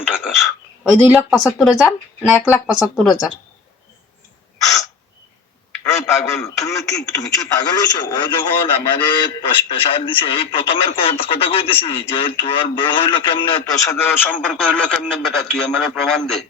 কেমন টাকার? ওই 2,75,000 না 1,75,000? এই পাগল, তুমি কি পাগল হইছো? ও যখন আমারে প্রেসার দিছে, এই প্রথমের কথা কইতেছি যে তোর বউ হইলো কেমনে, তোর সাথে ওর সম্পর্ক হইলো কেমনে, বেটা তুই আমারে প্রমাণ দে।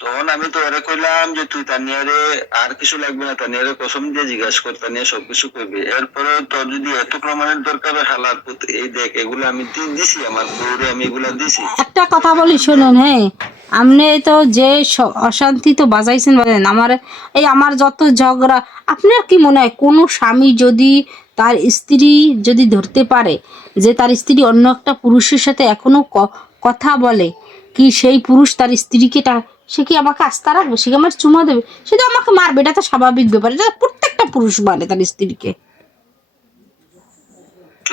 তখন আমি তো ওরে কইলাম যে তুই তানিয়ারে আর কিছু লাগবে না, তানিয়ারে কসম দিয়ে জিজ্ঞাসা কর, তানিয়া সবকিছু কইবে। এরপরে তোর যদি এত প্রমাণের দরকার হয়, হালাত এই দেখ, এগুলো আমি দিছি, আমার বউরে আমি এগুলা দিছি। একটা কথা বলি শুনুন, হ্যাঁ, আপনি তো যে অশান্তি তো বাজাইছেন বলেন আমার, এই আমার যত ঝগড়া, আপনার কি মনে হয় কোনো স্বামী যদি তার স্ত্রী যদি ধরতে পারে যে তার স্ত্রী অন্য একটা পুরুষের সাথে এখনো কথা বলে, কি সেই পুরুষ তার স্ত্রীকে সে কি আমাকে আস্থা রাখবে? সে কি আমার চুমা দেবে? সে তো আমাকে মারবে, এটা তো স্বাভাবিক ব্যাপার, এটা প্রত্যেকটা পুরুষ মানে তার স্ত্রীকে।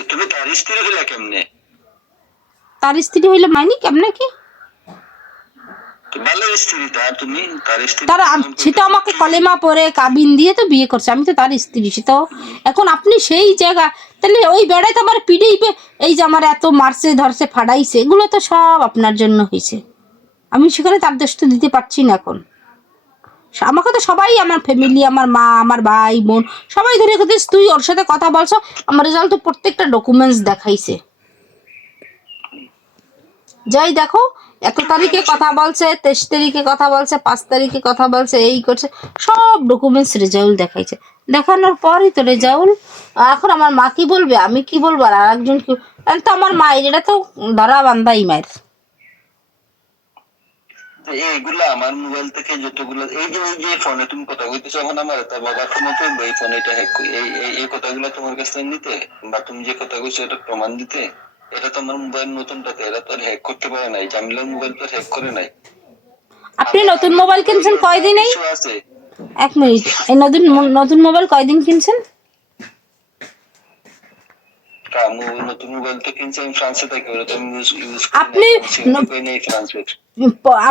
তুমি তার স্ত্রী হইলা কেমনে? তার স্ত্রী হইলে মাইনি কেমনে কি? ভালো স্ত্রী তার, তুমি তার স্ত্রী। তারা সেটা আমাকে কলেমা পরে কাবিন দিয়ে তো বিয়ে করছে, আমি তো তার স্ত্রী। সেটাও এখন আপনি সেই জায়গা, তাহলে ওই বেড়ায় তো আমার পিড়েই এই যে আমার এত মারছে ধরছে ফাড়াইছে, এগুলো তো সব আপনার জন্য হয়েছে। আমি সেখানে তার দোষ তো দিতে পারছি না। এখন আমাকে তো সবাই, আমার ফ্যামিলি, আমার মা, আমার ভাই বোন সবাই ধরে কথা, তুই ওর সাথে কথা বলছো, আমার রেজাল্ট তো প্রত্যেকটা ডকুমেন্টস দেখাইছে। যাই দেখো, এত তারিখে কথা বলছে, 23 তারিখে কথা বলছে, 5 তারিখে কথা বলছে, এই করছে, সব ডকুমেন্টস রেজাউল দেখাইছে। দেখানোর পরই তো রেজাউল, এখন আমার মা কি বলবে, আমি কি বলবো, আর আরেকজন কি, তো আমার মায়ের এটা তো ধরা বান্ধাই মায়ের। এইগুলা আমার মোবাইল থেকে যতগুলো, এই যে ফোনে তুমি কথা কইতেছো, এখন আমার তার বাবার ফোনে তো এই ফোন এটা হ্যাক, এই কথাগুলো তোমার কাছ থেকে নিতে, বা তুমি যে কথা কইছো এটা প্রমাণ দিতে, এটা তো আমার মোবাইল নতুনটাতে, এরা তো হ্যাক করতে পারে নাই, জামিলার মোবাইল তো হ্যাক করে নাই। আপনি নতুন মোবাইল কিনছেন কয়দিনেই? আছে 1 মিনিট, এই নতুন নতুন মোবাইল কয়দিন কিনছেন? নতুন মোবাইল তো কিনছি আমি ফ্রান্সে থাকি, ওরা তো আমি ইউজ আপনি করি নাই ফ্রান্সের।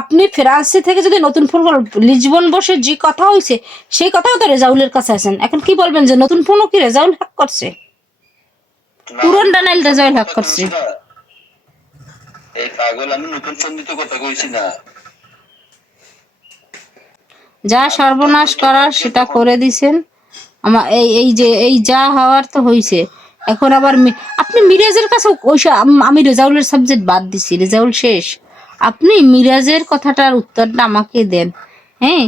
আপনি ফ্রান্সে থেকে যদি নতুন ফোন, লিসবন বসে যে কথা হয়েছে সেই কথাও তো রেজাউলের কাছে আছেন, এখন কি বলবেন যে নতুন ফোনও কি রেজাউল হ্যাক করছে? পুরন ডানাইল রেজাউল হ্যাক করছে। এই পাগল, আমি নতুন ফোন দিতে কথা কইছি না। যা সর্বনাশ করার সেটা করে দিছেন। আমার এই এই যে এই যা হওয়ার তো হয়েছে, এখন আবার আপনি মিরাজের কাছে আমি রেজাউলের সাবজেক্ট বাদ দিছি, রেজাউল শেষ। আপনি মিরাজের কথাটার উত্তরটা আমাকে দেন। হ্যাঁ,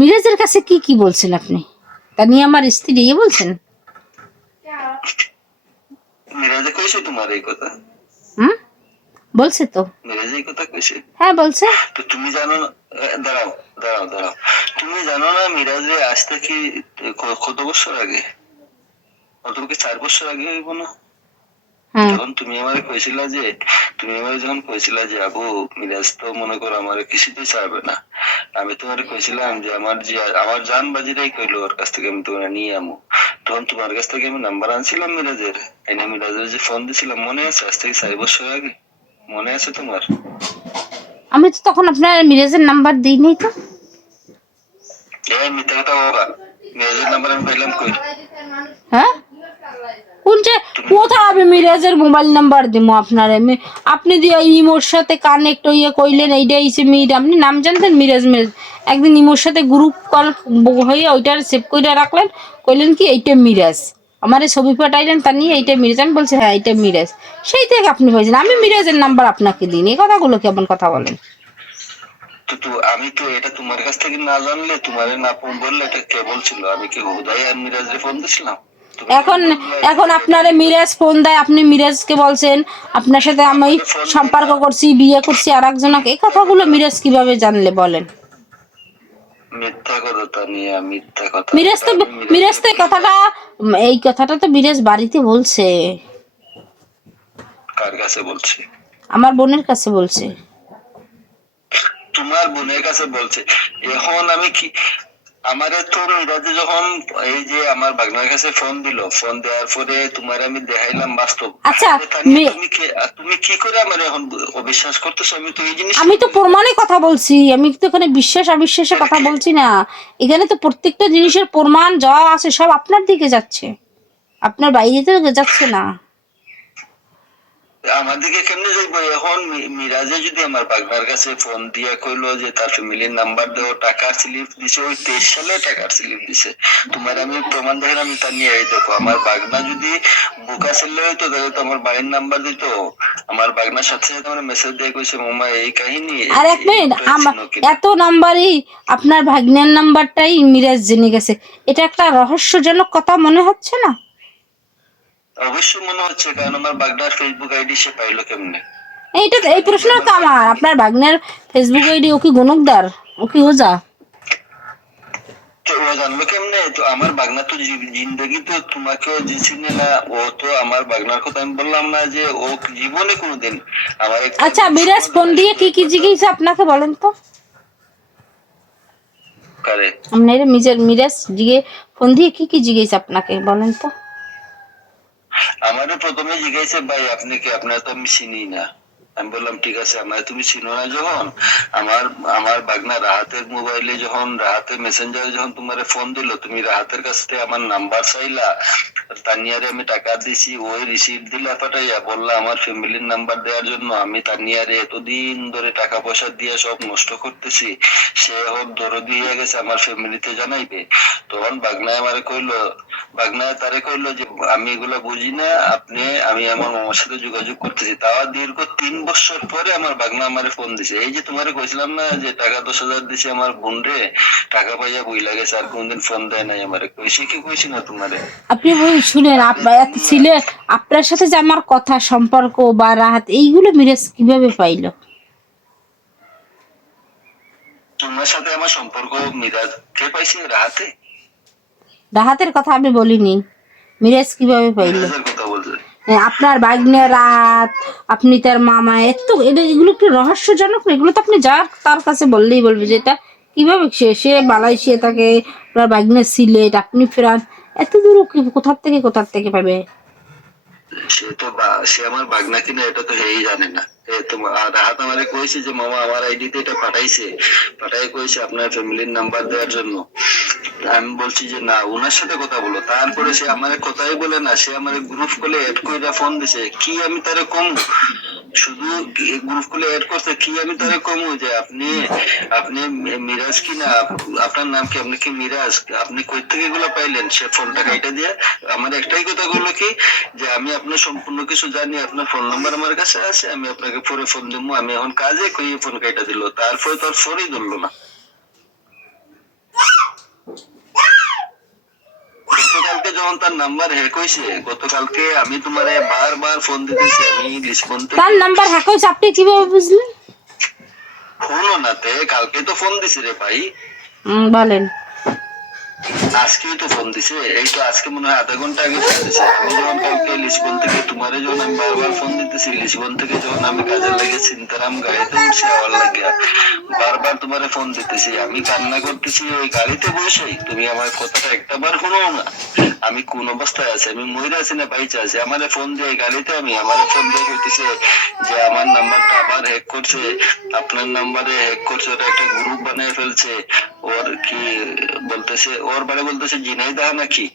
মিরাজের কাছে কি কি বলছেন আপনি? তা নিয়ে আমার স্ত্রী ইয়ে বলছেন? মিরাজে কইছে তোমার এই কথা? হুম, বলছে তো। মিরাজে এই কথা কইছে? হ্যাঁ বলছে। তো তুমি জানো না, দাঁড়াও দাঁড়াও দাঁড়াও, তুমি জানো না মিরাজে আজ থেকে কত বছর আগে, অন্তত 4 বছর আগে হইব না, যখন তুমি আমারে কইছিলা যে, তুমি আমারে যখন কইছিলা যে আবু মিরাজ তো মনে করো আমার কিছুতেই চাইবে না, আমি তোমার কইছিলাম যে আমার জান বাজিরাই কইলো ওর কাছ থেকে আমি তোমার নিয়ে আমু, তখন তোমার কাছ থেকে আমি নাম্বার আনছিলাম মিরাজের, এনে মিরাজের যে ফোন দিছিলাম, মনে আছে? আজ থেকে 4 বছর আগে, মনে আছে তোমার? আমি তো তখন আপনার মিরাজের নাম্বার দিইনি তো। এই মিথ্যা কথা বলা, মিরাজের নাম্বার আমি পাইলাম কই? হ্যাঁ, কোন যে কোথায় আমি মিরাজের মোবাইল নাম্বার দিব আপনার? আপনি দিয়ে ইমোর সাথে কানেক্ট হইয়া কইলেন এইটা হইছে মির, আপনি নাম জানতেন মিরাজ? মিরাজ একদিন ইমোর সাথে গ্রুপ কল হয়ে ওইটার সেভ করে রাখলেন, কইলেন কি এইটা মিরাজ, আমার ছবি পাঠাইলেন তা নিয়ে এইটা মিরাজ। আমি বলছি হ্যাঁ এইটা মিরাজ, সেই থেকে আপনি হয়েছেন। আমি মিরাজের নাম্বার আপনাকে দিইনি, এই কথাগুলো কেমন কথা বলেন? তো আমি তো এটা তোমার কাছ থেকে না জানলে, তোমারে না বললে এটা কে বলছিল? আমি কি হুদাই আর মিরাজে ফোন দিছিলাম? এখন এখন আপনারে মিরাজ ফোন দেয়, আপনি মিরাজকে বলছেন আপনার সাথে আমি সম্পর্ক করছি, বিয়ে করছি আর একজনকে, এই কথাগুলো মিরাজ কিভাবে জানলে বলেন? মিথ্যা কথা নিয়ে মিথ্যা কথা। মিরাজ তো এই কথাটা তো মিরাজ বাড়িতে বলছে। কার কাছে বলছে? আমার বোনের কাছে বলছে। তোমার বোনের কাছে বলছে? এখন আমি কি, আমারে তো মিরাজে যখন এই যে আমার বাগনার কাছে ফোন দিল, ফোন দেওয়ার পরে তোমার আমি দেখাইলাম বাস্তব। আচ্ছা, তুমি কি করে আমার এখন অবিশ্বাস করতেছো? আমি তো এই জিনিস, আমি তো প্রমাণে কথা বলছি, আমি তো এখানে বিশ্বাস অবিশ্বাসের কথা বলছি না, এখানে তো প্রত্যেকটা জিনিসের প্রমাণ যা আছে সব আপনার দিকে যাচ্ছে, আপনার বাইরে তো যাচ্ছে না। আমাদেরকে কেমনে যাইবো এখন? মিরাজে যদি আমার বাগনার কাছে ফোন দিয়া কইলো যে তার ফ্যামিলির নাম্বার দেও, টাকার স্লিপ দিছে, ওই 23 সালে টাকার স্লিপ দিছে। তোমার আমি প্রমাণ দেখেন, আমি তা নিয়ে এই দেখো। আমার বাগনা যদি বোকা ছেলে হইতো তাহলে তো আমার বাড়ির নাম্বার দিত। আমার বাগনার সাথে সাথে আমার মেসেজ দিয়ে কইছে মামা এই কাহিনী। আর এক মিনিট, চিনো কিনা? এত নাম্বারই আপনার ভাগ্নের নাম্বারটাই মিরাজ জেনে গেছে, এটা একটা রহস্যজনক কথা মনে হচ্ছে না? অবশ্যই মনে হচ্ছে, কারণ আমার বাগনার ফেসবুক আইডি সে পাইলো কেমনে? এই প্রশ্ন তো আমার, আপনার ভাগ্নের ফেসবুক আইডি ও কি গণকদার, ও কি ওজা? তো ও জানলো কেমনে? তো আমার বাগনা তো জিন্দগি তো তোমাকেও চিনে না, ও তো আমার বাগনার কথা আমি বললাম না যে ও জীবনে কোনোদিন আমার আচ্ছা, মিরাজ ফোন দিয়ে কি কি জিজ্ঞেস আপনাকে বলেন তো? করে। আপনার মিরাজ ফোন দিয়ে কি কি জিজ্ঞেস আপনাকে বলেন তো? আমারও প্রথমে জিজ্ঞাসা ভাই আপনি কি, আপনার তো আমি চিনি না। আমি বললাম ঠিক আছে, আমার তুমি চিনো না যখন, আমার আমার বাগনা রাহাতের মোবাইলে যখন রাহাতের মেসেঞ্জারে যখন তোমার ফোন দিল, তুমি রাহাতের কাছ থেকে আমার নাম্বার চাইলা, তানিয়ারে আমি টাকা দিছি, ওই রিসিপ্ট দিলা পাঠাইয়া বললা আমার ফ্যামিলির নাম্বার দেওয়ার জন্য। আমি তানিয়ারে এতদিন ধরে টাকা পয়সা দিয়ে সব নষ্ট করতেছি, সে হোক দরদি হয়ে গেছে আমার ফ্যামিলিতে জানাইবে। তখন বাগনায় আমারে কইলো, বাগনায় তারে কইলো যে আমি এগুলা বুঝি না, আমি আমার মামার সাথে যোগাযোগ করতেছি। তাও দীর্ঘ 3 বছর পরে আমার বাগনা আমারে ফোন দিছে। এই যে তোমারে কইছিলাম না যে টাকা 10,000 দিছে আমার বোন রে, টাকা পাইয়া বইলা গেছে, আর কোনদিন ফোন দেয় নাই আমারে। কইছি কি কইছি না তোমারে? আপনি শুনেন, আপনার সাথে যে আমার কথা সম্পর্ক বা রাহাত এইগুলো মিরাজ কিভাবে পাইলো? তোমার সাথে আমার সম্পর্ক মিরাজ কে পাইছে? রাহাতে? রাহাতের কথা আমি বলিনি, মিরাজ কিভাবে পাইলো? মিরাজের কথা বলছে। আপনার ভাগ্নে রাত, আপনি তার মামা, এগুলো কি রহস্যজনক না? এগুলো তো আপনি তার কাছে বললেই বলবে যে এটা কিভাবে, সে মালয়েশিয়া থাকে, আপনার ভাগ্নে সিলেট, আপনি ফেরান, এত দূর কোথার থেকে পাবে? সে তো সে আমার বাগনা কিনা এটা তো হেই জানে না। রাহাত আমারে কইছে যে মামা আমার আইডিতে এটা পাঠাই কইছে আপনার ফ্যামিলির নাম্বার দেওয়ার জন্য। আমি বলছি যে না, ওনার সাথে কথা বলো। তারপরে সে আমার কথাই বলে না, সে আমার গ্রুপ কলে এড কইরা ফোন দিছে। কি আমি তারে কম, শুধু গ্রুপ কলে এড করছে, কি আমি তারে কম যে আপনি আপনি মিরাজ কিনা, আপনার নাম কি, আপনি কি মিরাজ, আপনি কই থেকে এগুলো পাইলেন? সে ফোনটা কাইটা দিয়ে আমার একটাই কথা বললো কি যে আমি আপনার সম্পূর্ণ কিছু জানি, আপনার ফোন নাম্বার আমার কাছে আছে, আমি আপনাকে পরে ফোন দেবো, আমি এখন কাজে কই ফোন কাইটা দিল। তারপরে তোর ফোনই ধরলো না। গতকালকে যখন তার নাম্বার হ্যাক হয়েছে, গতকালকে আমি তোমারে বারবার ফোন দিতেছি, আমি লিসবন থেকে। তার নাম্বার হ্যাক হয়েছে আপনি কিভাবে বুঝলেন? ফোনও না তে, কালকে তো ফোন দিছি রে ভাই। বলেন। আজকেই তো ফোন দিছে, এই তো আজকে মনে হয় আধা ঘন্টা আগে ফোন দিছে। আমি যখন কালকে লিসবন থেকে তোমারে যখন আমি বারবার ফোন দিতেছি, লিসবন থেকে যখন আমি কাজের লাগে চিন্তারাম গাড়িতে উঠছি আওয়ার লাগিয়া, বারবার তোমারে ফোন দিতেছি, আমি কান্না করতেছি ওই গাড়িতে বসেই। তুমি আমার কথাটা একটাবার শুনো না, আমি কোন অবস্থায় আছি, আমি মহিলা আছি না বাইচা আছি। আমার ফোন দিয়ে গাড়িতে আমার ফোন দিয়ে কইতেছে যে আমার নাম্বারটা আবার হ্যাক করছে, আপনার নাম্বারে হ্যাক করছে, ওটা একটা গ্রুপ বানিয়ে ফেলছে। ওর কি বলতেছে, ওর বাড়ি বলতেছে ঝিনাইদহ নাকি।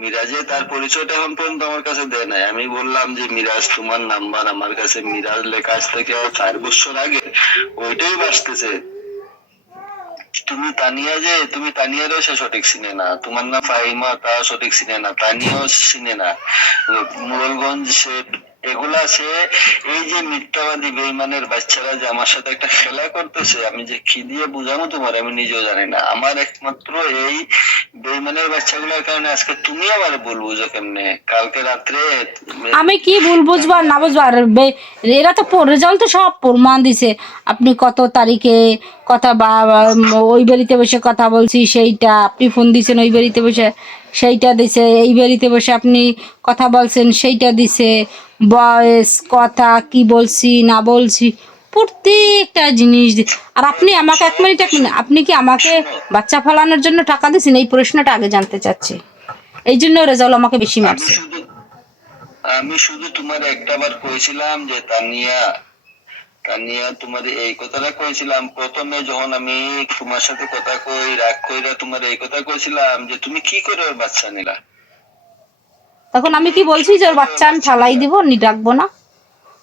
মিরাজে তার পরিচয়টা এখন পর্যন্ত আমার কাছে দেয় নাই। আমি বললাম যে মিরাজ তোমার নাম্বার আমার কাছে মিরাজ লেখা আজ থেকে 4 বছর আগে, ওইটাই বাসতেছে। তুমি তানিয়ারও সে সঠিক চিনে না, তোমার না ফাহিমা তা সঠিক চিনে না, তানিয়াও চিনে না, মোড়লগঞ্জ সে এগুলা সে, এই যে মিথ্যাবাদী বেইমানের বাচ্চারা যে আমার সাথে একটা খেলা করতেছে, আমি যে কি দিয়ে বুঝাবো তোমার আমি নিজেও জানি না। আমার একমাত্র এই বেইমানের বাচ্চাগুলোর কারণে আজকে তুমি আমারে বলবো যে কেমনে কালকে রাত্রে আমি কি ভুল বুঝবো আর না বুঝবো, আর এরা তো রেজাল্ট তো সব প্রমাণ দিছে। আপনি কত তারিখে কথা ওই বাড়িতে বসে কথা বলছি সেইটা, আপনি ফোন দিছেন ওই বাড়িতে বসে সেইটা দিছে, এই বাড়িতে বসে আপনি কথা বলছেন সেইটা দিছে, বয়স কথা কি বলছি না বলছি প্রত্যেকটা জিনিস আর আপনি আমাকে এক মিনিট আপনি কি আমাকে বাচ্চা ফলানোর জন্য টাকা দিয়েছেন? এই প্রশ্নটা আগে জানতে চাচ্ছি, এই জন্য রেজাল্ট আমাকে বেশি মারছে। আমি শুধু তোমার একটাবার কইছিলাম যে তানিয়া, তোমার এই কথাটা কইছিলাম প্রথমে যখন আমি তোমার সাথে কথা কই রাগ কইরা তোমার এই কথা কইছিলাম যে তুমি কি করে ওর বাচ্চা নিলা। তখন আমি কি বলছি যে ওর বাচ্চা আমি ফালাই দিব, ডাকবো না?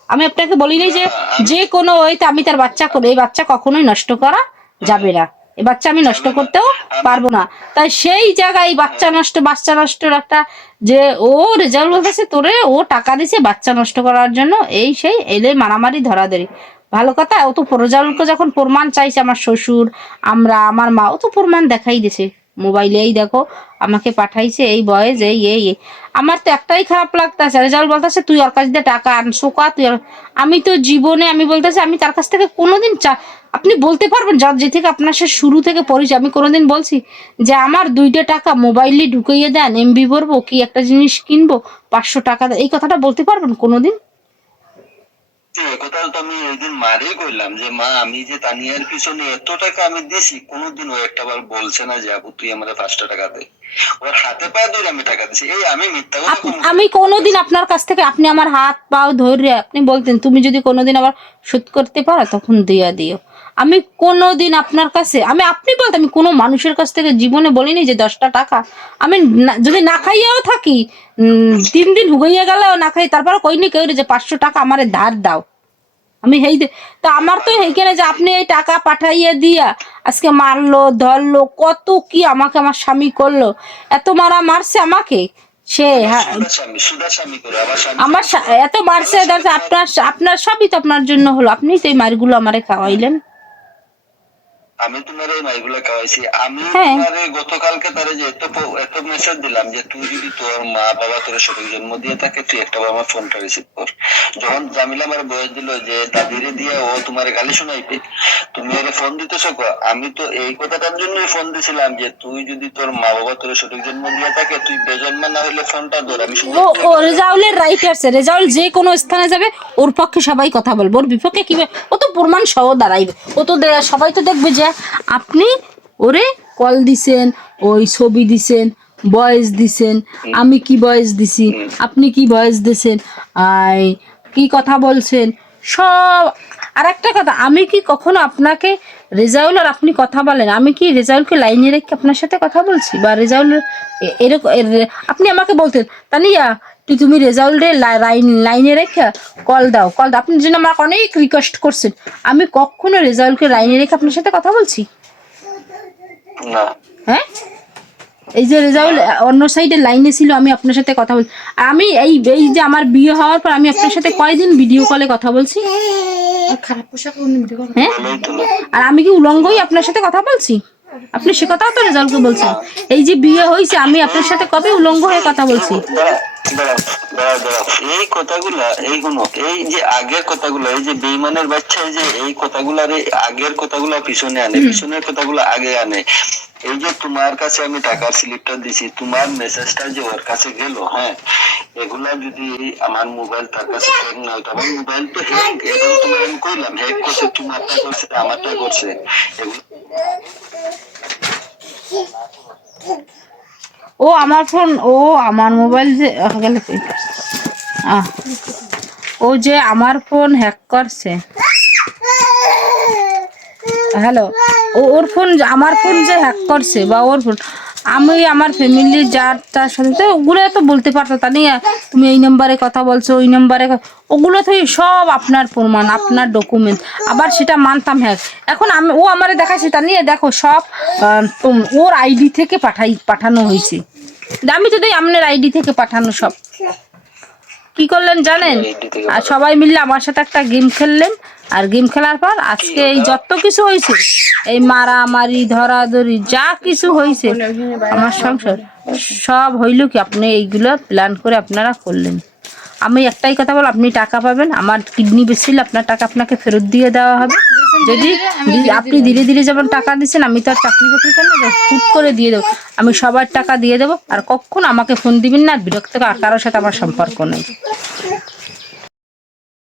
আমি আপনাকে বলিনি যে যে কোনো ওইতে আমি তার বাচ্চা করে, এই বাচ্চা কখনোই নষ্ট করা যাবে না, এই বাচ্চা আমি নষ্ট করতেও পারবো না। তাই সেই জায়গায় এই বাচ্চা নষ্টর একটা যে ও রেজাল্ট বলতেছে তোরে ও টাকা দিছে বাচ্চা নষ্ট করার জন্য, এই সেই এলে মারামারি ধরাধরি। ভালো কথা, ও তো রেজাল্টকে যখন প্রমাণ চাইছে আমার শ্বশুর, আমার মা, ও তো প্রমাণ দেখাই দিছে মোবাইলে, এই দেখো আমাকে পাঠাইছে এই বয়স এই। আমার তো একটাই খারাপ লাগতেছে, রেজাল্ট বলতেছে তুই ওর কাছ দিয়ে টাকা আনছো কা তুই আমি তো জীবনে আমি বলতেছি আমি তার কাছ থেকে কোনোদিন আপনি বলতে পারবেন যে থেকে আপনার সে শুরু থেকে পড়েছি আমি কোনোদিন বলছি যে আমার 2টা টাকা মোবাইলে ঢুকাইয়ে দেন, এমবি ভরবো কি একটা জিনিস কিনবো 500 টাকা দেন, এই কথাটা বলতে পারবেন কোনোদিন? কথা তো আমি ওইদিন মারেই কইলাম যে মা আমি যে তানিয়ার পিছনে এত টাকা আমি দিছি, কোনোদিন ও একটা বার বলছে না যে আপু তুই আমার 5টা টাকা দে। ওর হাতে পায়ে ধরে আমি টাকা দিছি, এই আমি মিথ্যা কথা আমি কোনোদিন আপনার কাছ থেকে আপনি আমার হাত পাও ধরে আপনি বলতেন তুমি যদি কোনোদিন আবার শোধ করতে পারো তখন দিও। আমি কোনোদিন আপনার কাছে আপনি বলতে আমি কোনো মানুষের কাছ থেকে জীবনে বলিনি যে 10টা টাকা আমি যদি না খাইয়াও থাকি 3 দিন হুগাইয়া গেলেও না খাই তারপর কইনি কেউ যে 500 টাকা আমারে ধার দাও। আমি তা আমার তো এইখানে যে আপনি এই টাকা পাঠাইয়া দিয়া আজকে মারলো ধরলো কত কি আমাকে আমার স্বামী করলো, এত মারছে আমাকে সে আমার এত মারছে আপনার সবই তো আপনার জন্য হলো, আপনি তো এই মারগুলো আমারে খাওয়াইলেন। আমি তোমার এই মাইগুলো খাওয়াইছি, আমি তোমারে গতকালকে তারে যে এত মেসেজ দিলাম যে তুই যদি তোর মা বাবা তোর সঠিক জন্ম দিয়ে থাকে তুই একটা আমার ফোনটা রিসিভ কর। যখন জামিলা আমার বয়স দিল যে দাদিরে দিয়ে ও তোমার গালি শোনাইবে তুমি এর ফোন দিতেছো, আমি তো এই কথাটার জন্যই ফোন দিছিলাম যে তুই যদি তোর মা বাবা তোর সঠিক জন্ম দিয়ে থাকে তুই বেজন্মা না হলে ফোনটা ধর। আমি ও রেজাউলের রাইট আছে, রেজাউল যে কোনো স্থানে যাবে ওর পক্ষে সবাই কথা বলবে, ওর বিপক্ষে কি ও তো প্রমাণ সহ দাঁড়াইবে, ও তো সবাই তো দেখবে যে আপনি ওরে কল দিছেন, ওই ছবি দিছেন, ভয়েস দিছেন, আমি কি ভয়েস দিছি, আপনি কি ভয়েস দিছেন, কি কথা বলছেন সব। আর একটা কথা, আমি কি কখনো আপনাকে রেজাউল আর আপনি কথা বলেন, আমি কি রেজাউলকে লাইনে রেখে আপনার সাথে কথা বলছি বা রেজাউল এরকম আপনি আমাকে বলতেন তানিয়া তুমি রেজাউল রে লাইনে রেখে কল দাও আপনি যেন আমাকে অনেক রিকোয়েস্ট করছেন, আমি কখনো রেজাউলকে লাইনে রেখে আপনার সাথে কথা বলছি না? হ্যাঁ, এই যে রেজাউল অন্য সাইডে লাইনে ছিল আমি আপনার সাথে কথা বলছি, আমি এই যে আমার বিয়ে হওয়ার পর আমি আপনার সাথে কয়দিন ভিডিও কলে কথা বলছি, খারাপ পোশাক হ্যাঁ, আর আমি কি উলঙ্গই আপনার সাথে কথা বলছি? আপনি সে কথাও তো রেজাউলকে বলছেন, এই যে বিয়ে হয়েছে আমি আপনার সাথে কবে উলঙ্গ হয়ে কথা বলছি? এই কথাগুলা এই যে আগের কথাগুলো, এই যে বেইমানের বাচ্চা যে এই কথাগুলার আগের কথাগুলা পিছনে আনে, পিছনের কথাগুলো আগে আনে। এই যে তোমার কাছে আমি টাকার স্লিপটা দিছি, তোমার মেসেজটা যে ওর কাছে গেল, হ্যাঁ, এগুলা যদি আমার মোবাইল তার কাছে হ্যাক না হতো, আমার মোবাইল তো হ্যাক, এখন তোমার আমি কইলাম হ্যাক করছে, তোমারটা করছে আমারটা করছে, ও আমার ফোন, ও আমার মোবাইল যে গেলে ও যে আমার ফোন হ্যাক করছে, হ্যালো, ওর ফোন আমার ফোন যে হ্যাক করছে বা ওর ফোন, আমি আমার ফ্যামিলির যার তার সাথে তো ওগুলো তো বলতে পারতো তা নিয়ে তুমি এই নাম্বারে কথা বলছো ওই নাম্বারে, ওগুলো তো সব আপনার প্রমাণ আপনার ডকুমেন্ট, আবার সেটা মানতাম হ্যাঁ। এখন ও আমারে দেখাচ্ছে তা নিয়ে দেখো সব ওর আইডি থেকে পাঠানো হয়েছে, আমি তো দেই আপনার আইডি থেকে পাঠানো সব। কি করলেন জানেন, আর সবাই মিলে আমার সাথে একটা গেম খেললেন, আর গেম খেলার পর আজকে এই যত কিছু হয়েছে, এই মারামারি ধরাধরি যা কিছু হয়েছে আমার সংসার সব হইল কি আপনি এইগুলো প্ল্যান করে আপনারা করলেন। আমি একটাই কথা বল, আপনি টাকা পাবেন, আমার কিডনি বেচলে আপনার টাকা আপনাকে ফেরত দিয়ে দেওয়া হবে, যদি আপনি ধীরে ধীরে যেমন টাকা দিচ্ছেন, আমি তো আর চাকরি বাকরি করি না হুট করে দিয়ে দেবো, আমি সবার টাকা দিয়ে দেবো, আর কখন আমাকে ফোন দিবেন না, বিরক্ত কারোর সাথে আমার সম্পর্ক নেই।